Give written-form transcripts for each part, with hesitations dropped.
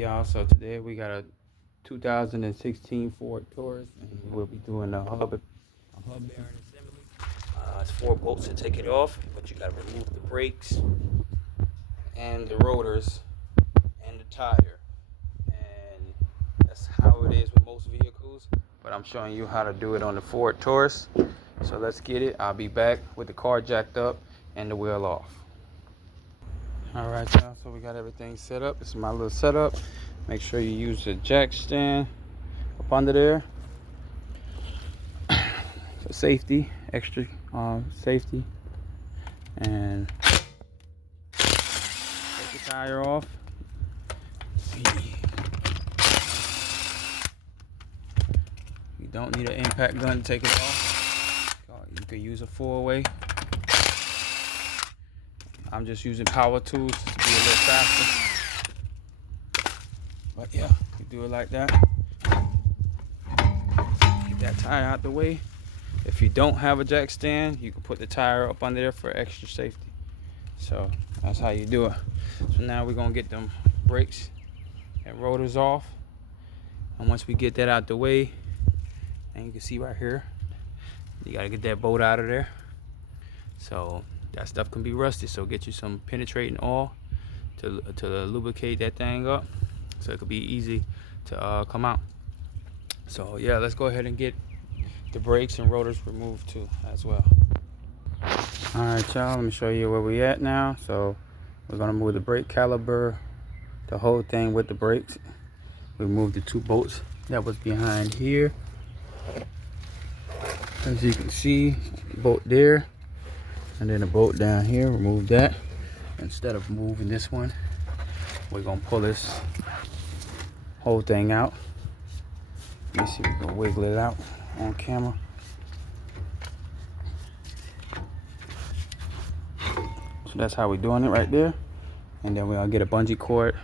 y'all. So today we got a 2016 Ford Taurus, and we'll be doing a hub bearing assembly. It's 4 bolts to take it off, but you got to remove the brakes and the rotors and the tire. And that's how it is with most vehicles, but I'm showing you how to do it on the Ford Taurus. So let's get it. I'll be back with the car jacked up and the wheel off. Alright y'all, so we got everything set up. This is my little setup. Make sure you use the jack stand up under there for safety, extra safety. And take the tire off. You don't need an impact gun to take it off. You could use a 4-way. I'm just using power tools to be a little faster. But yeah, you do it like that. Get that tire out the way. If you don't have a jack stand, you can put the tire up under there for extra safety. So that's how you do it. So now we're gonna get them brakes and rotors off. And once we get that out the way, and you can see right here, you gotta get that bolt out of there. So that stuff can be rusty, so get you some penetrating oil to lubricate that thing up, so it could be easy to come out. So yeah, let's go ahead and get the brakes and rotors removed too as well. All right y'all, let me show you where we at now. So we're gonna move the brake caliper, the whole thing with the brakes. Remove the 2 bolts that was behind here. As you can see, bolt there, and then a bolt down here. Remove that. Instead of moving this one, we're gonna pull this whole thing out. Let me see if we can wiggle it out on camera. So that's how we're doing it right there. And then we'll get a bungee cord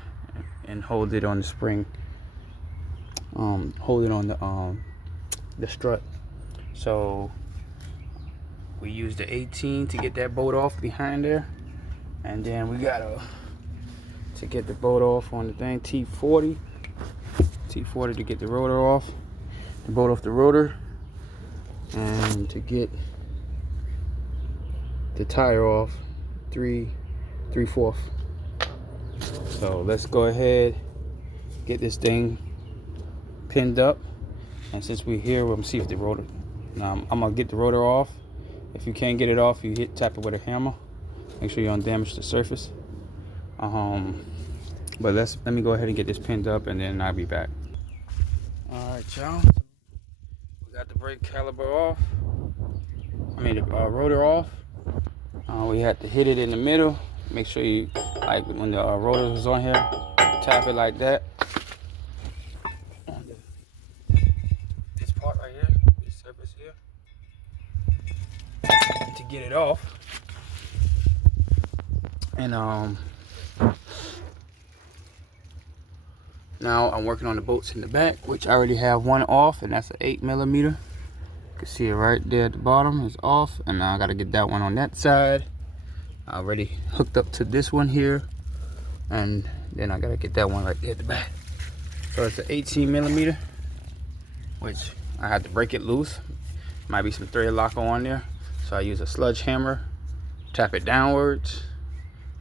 and hold it on the spring. Hold it on the strut. So we use the 18 to get that bolt off behind there, and then we gotta to get the bolt off on the thing, T40 to get the rotor off, the bolt off the rotor, and to get the tire off 3/4. So let's go ahead, get this thing pinned up, and since we're here, we'll see if the rotor. Now I'm gonna get the rotor off. If you can't get it off, you tap it with a hammer. Make sure you don't damage the surface. But let me go ahead and get this pinned up, and then I'll be back. All right, y'all. We got the brake caliper off. The rotor off. We had to hit it in the middle. Make sure you, like when the rotor was on here, tap it like that. This part right here, this surface here. To get it off. And now I'm working on the bolts in the back, which I already have one off, and that's an 8mm. You can see it right there at the bottom is off, and now I got to get that one on that side. I already hooked up to this one here, and then I got to get that one right there at the back. So it's an 18mm, which I had to break it loose. Might be some thread locker on there. So I use a sludge hammer, tap it downwards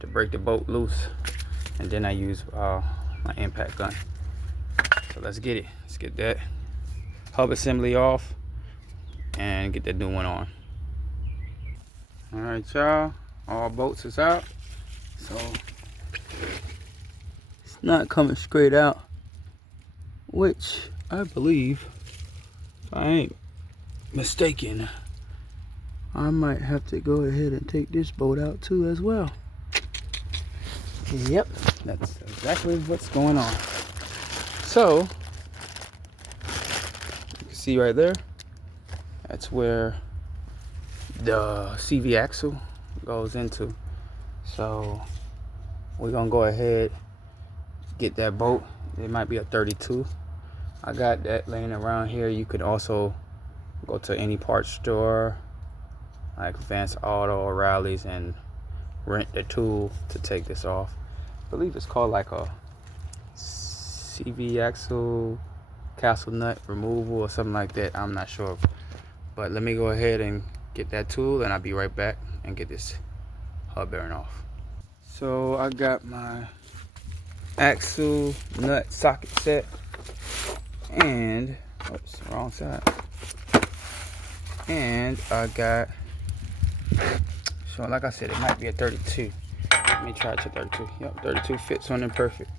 to break the bolt loose, and then I use my impact gun. So let's get it. Let's get that hub assembly off and get that new one on. All right, y'all. All bolts is out. So it's not coming straight out, which I believe, if I ain't mistaken, I might have to go ahead and take this bolt out too as well. Yep, that's exactly what's going on. So you can see right there, that's where the CV axle goes into. So we're gonna go ahead, get that bolt. It might be a 32. I got that laying around here. You could also go to any parts store like Vance Auto or Rally's and rent the tool to take this off. I believe it's called like a CV axle castle nut removal or something like that. I'm not sure, but let me go ahead and get that tool, and I'll be right back and get this hub bearing off. So I got my axle nut socket set, and oops, wrong side. And I got, so like I said, it might be a 32. Let me try it to 32. Yep, 32 fits on there perfect.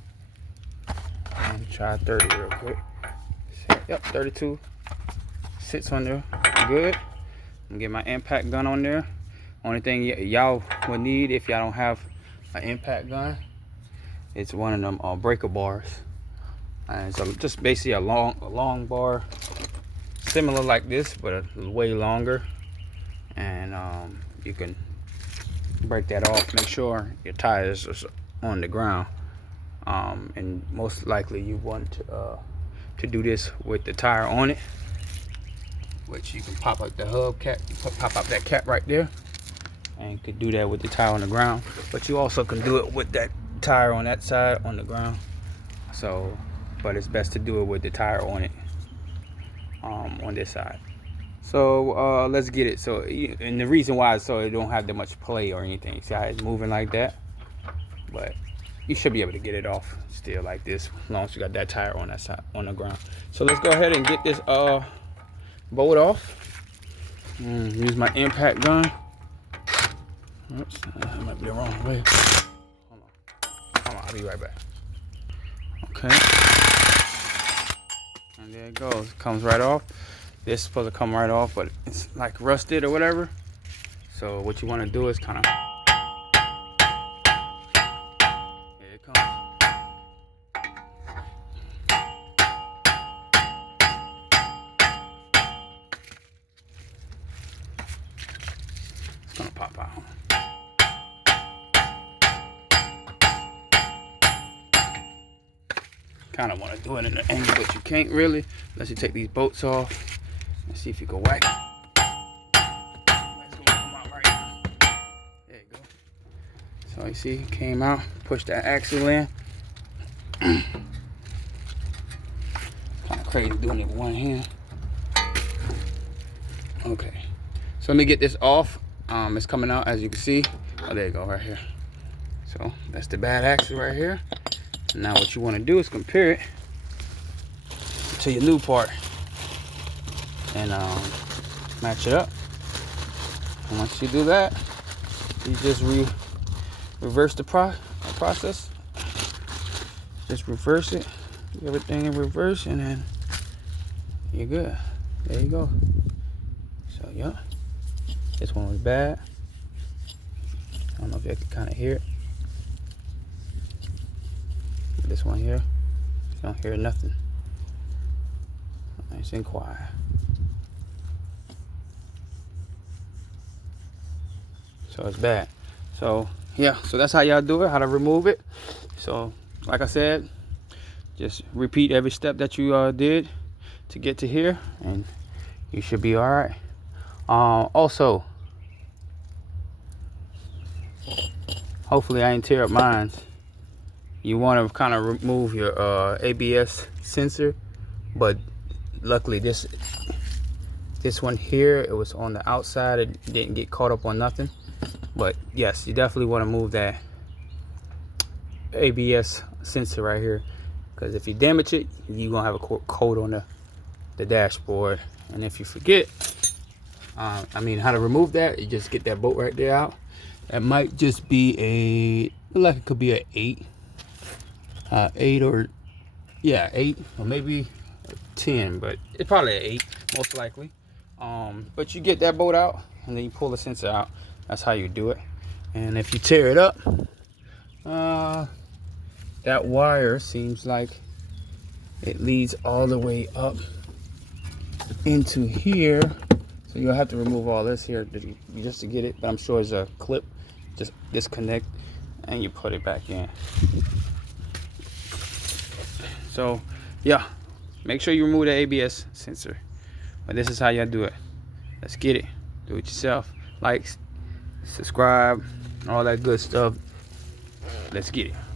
Let me try 30 real quick. Yep, 32 sits on there good. I'm gonna get my impact gun on there. Only thing y'all will need if y'all don't have an impact gun, it's one of them breaker bars. And so just basically a long bar, similar like this, but way longer. And you can break that off. Make sure your tires are on the ground. And most likely you want to do this with the tire on it, which you can pop up the hub cap, pop up that cap right there, and you could do that with the tire on the ground. But you also can do it with that tire on that side on the ground. So, but it's best to do it with the tire on it, on this side. So let's get it. So, and the reason why is so it don't have that much play or anything. See how it's moving like that? But you should be able to get it off still like this, as long as you got that tire on that side on the ground. So let's go ahead and get this bolt off. Use my impact gun. Oops, that might be the wrong way. Hold on, I'll be right back. Okay, and there it goes. It comes right off. This is supposed to come right off, but it's like rusted or whatever. So what you want to do is kind of, here it comes. It's gonna pop out. Kind of want to do it in an angle, but you can't really unless you take these bolts off. Let's see if you can whack it. It's gonna come out right now. There you go. So you see, it came out. Push that axle in. Kind of crazy doing it with one hand. Okay. So let me get this off. It's coming out as you can see. Oh, there you go, right here. So that's the bad axle right here. Now what you want to do is compare it to your new part and match it up. And once you do that, you just reverse the process. Just reverse it, do everything in reverse, and then you're good. There you go. So yeah, this one was bad. I don't know if you can kind of hear it. This one here, you don't hear nothing. Nice and quiet. So it's bad. So yeah, so that's how y'all do it, how to remove it. So like I said, just repeat every step that you did to get to here, and you should be all right. Also, hopefully I didn't tear up mine. You want to kind of remove your ABS sensor, but luckily this one here, it was on the outside. It didn't get caught up on nothing. But yes, you definitely want to move that ABS sensor right here, because if you damage it, you're gonna have a coat on the dashboard. And if you forget, how to remove that, you just get that bolt right there out. That might just be like it could be an 8 or 8 or maybe 10, but it's probably an 8 most likely. But you get that bolt out and then you pull the sensor out. That's how you do it. And if you tear it up, that wire seems like it leads all the way up into here, so you'll have to remove all this here just to get it, but I'm sure it's a clip. Just disconnect and you put it back in. So yeah, make sure you remove the ABS sensor. But this is how y'all do it. Let's get it. Do it yourself. Like, subscribe, all that good stuff. Let's get it.